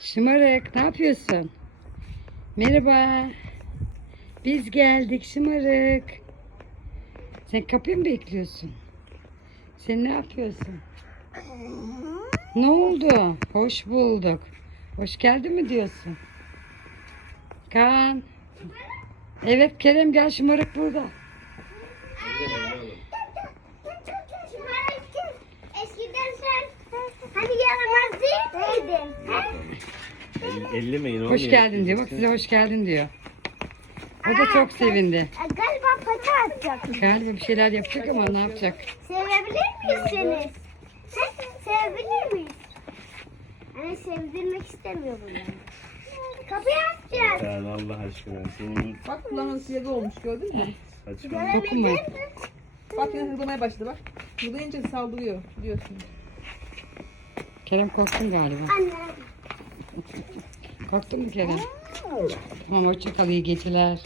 Şımarık ne yapıyorsun? Merhaba. Biz geldik Şımarık. Sen kapıyı mı bekliyorsun? Sen ne yapıyorsun? Ne oldu? Hoş bulduk. Hoş geldin mi diyorsun? Kaan. Evet Kerem gel Şımarık burada. Miydin? El- Ellemeyin. Hoş geldin diyor. Bak size hoş geldin diyor. O da çok sevindi. Galiba pata atacak. Galiba bir şeyler yapacak ama ne yapacak? Sevebilir miyiz seni? Sevebilir miyiz? Hani sevdirmek istemiyorum ben. Kapıyı açacağız. Yani Allah aşkına senin Bak kulağın siyah olmuş gördün mü? saçma. Dokunma. Bak yine hırlamaya başladı bak. Hırlayınca saldırıyor biliyorsun. Kerem korktun galiba. Anne. Korktun mu Kerem? Tamam hoşça kal iyi geceler.